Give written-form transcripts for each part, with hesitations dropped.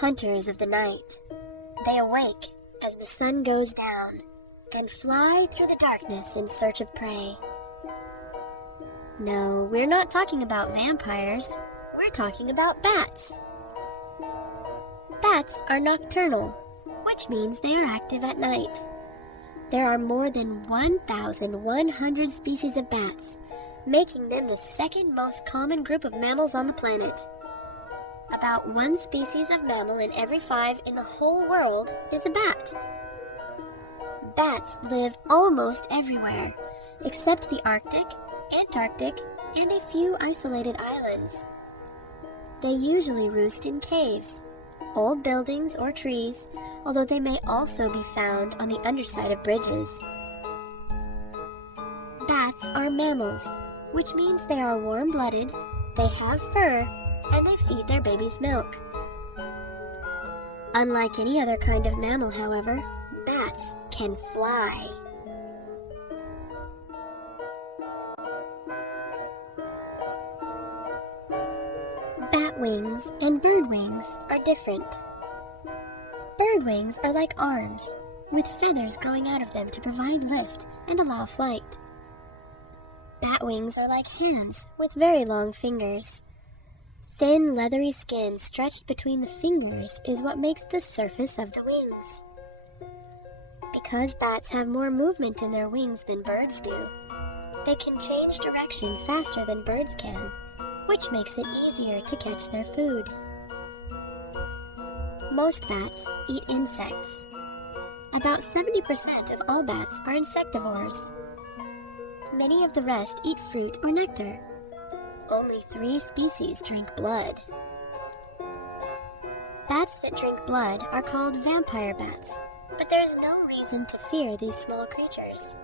Hunters of the night. They awake as the sun goes down and fly through the darkness in search of prey. No, we're not talking about vampires. We're talking about bats. Bats are nocturnal, which means they are active at night. There are more than 1,100 species of bats, making them the second most common group of mammals on the planet. About one species of mammal in every 5 in the whole world is a bat. Bats live almost everywhere, except the Arctic, Antarctic, and a few isolated islands. They usually roost in caves, old buildings, or trees, although they may also be found on the underside of bridges. Bats are mammals, which means they are warm-blooded, they have fur, and they feed their babies milk. Unlike any other kind of mammal, however, bats can fly. Bat wings and bird wings are different. Bird wings are like arms, with feathers growing out of them to provide lift and allow flight. Bat wings are like hands with very long fingers. Thin, leathery skin stretched between the fingers is what makes the surface of the wings. Because bats have more movement in their wings than birds do, they can change direction faster than birds can, which makes it easier to catch their food. Most bats eat insects. About 70% of all bats are insectivores. Many of the rest eat fruit or nectar. Only 3 species drink blood. Bats that drink blood are called vampire bats, but there's no reason to fear these small creatures.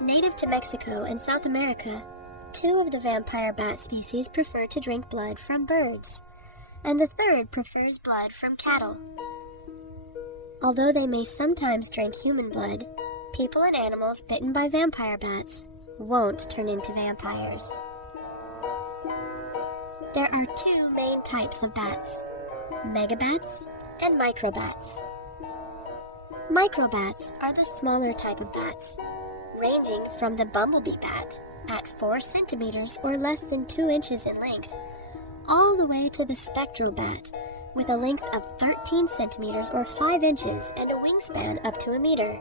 Native to Mexico and South America, 2 of the vampire bat species prefer to drink blood from birds, and the 3rd prefers blood from cattle. Although they may sometimes drink human blood, people and animals bitten by vampire bats won't turn into vampires. There are 2 main types of bats, megabats and microbats. Microbats are the smaller type of bats, ranging from the bumblebee bat at 4 centimeters or less than 2 inches in length, all the way to the spectral bat with a length of 13 centimeters or 5 inches and a wingspan up to a meter.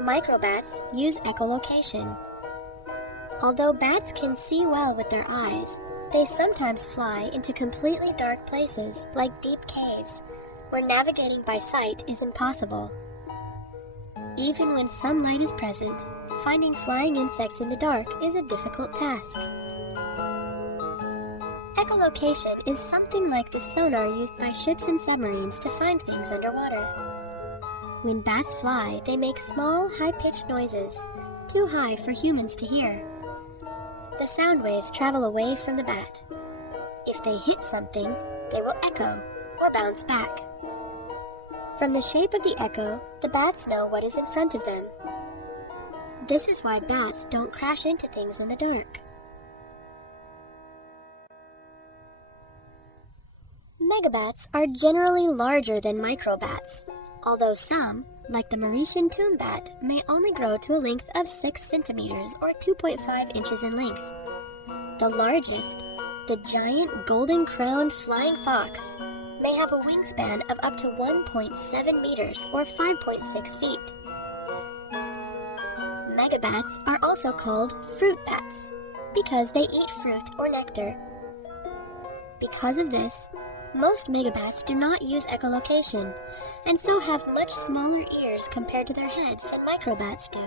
Microbats use echolocation. Although bats can see well with their eyes, they sometimes fly into completely dark places like deep caves, where navigating by sight is impossible. Even when some light is present, finding flying insects in the dark is a difficult task. Echolocation is something like the sonar used by ships and submarines to find things underwater. When bats fly, they make small, high-pitched noises, too high for humans to hear. The sound waves travel away from the bat. If they hit something, they will echo or bounce back. From the shape of the echo, the bats know what is in front of them. This is why bats don't crash into things in the dark. Megabats are generally larger than microbats, although some, like the Mauritian tomb bat, may only grow to a length of 6 centimeters or 2.5 inches in length. The largest, the giant golden-crowned flying fox, may have a wingspan of up to 1.7 meters or 5.6 feet. Megabats are also called fruit bats because they eat fruit or nectar. Because of this, most megabats do not use echolocation, and so have much smaller ears compared to their heads than microbats do.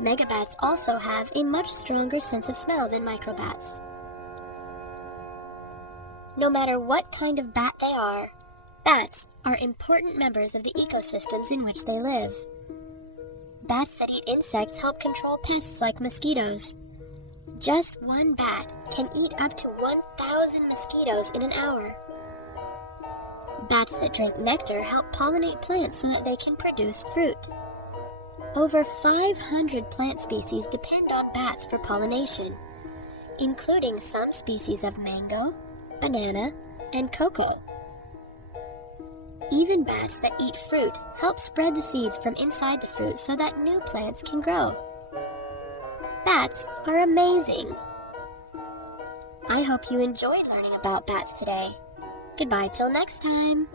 Megabats also have a much stronger sense of smell than microbats. No matter what kind of bat they are, bats are important members of the ecosystems in which they live. Bats that eat insects help control pests like mosquitoes. Just one bat can eat up to 1,000 mosquitoes in an hour. Bats that drink nectar help pollinate plants so that they can produce fruit. Over 500 plant species depend on bats for pollination, including some species of mango, banana, and cocoa. Even bats that eat fruit help spread the seeds from inside the fruit so that new plants can grow. Bats are amazing! I hope you enjoyed learning about bats today. Goodbye till next time!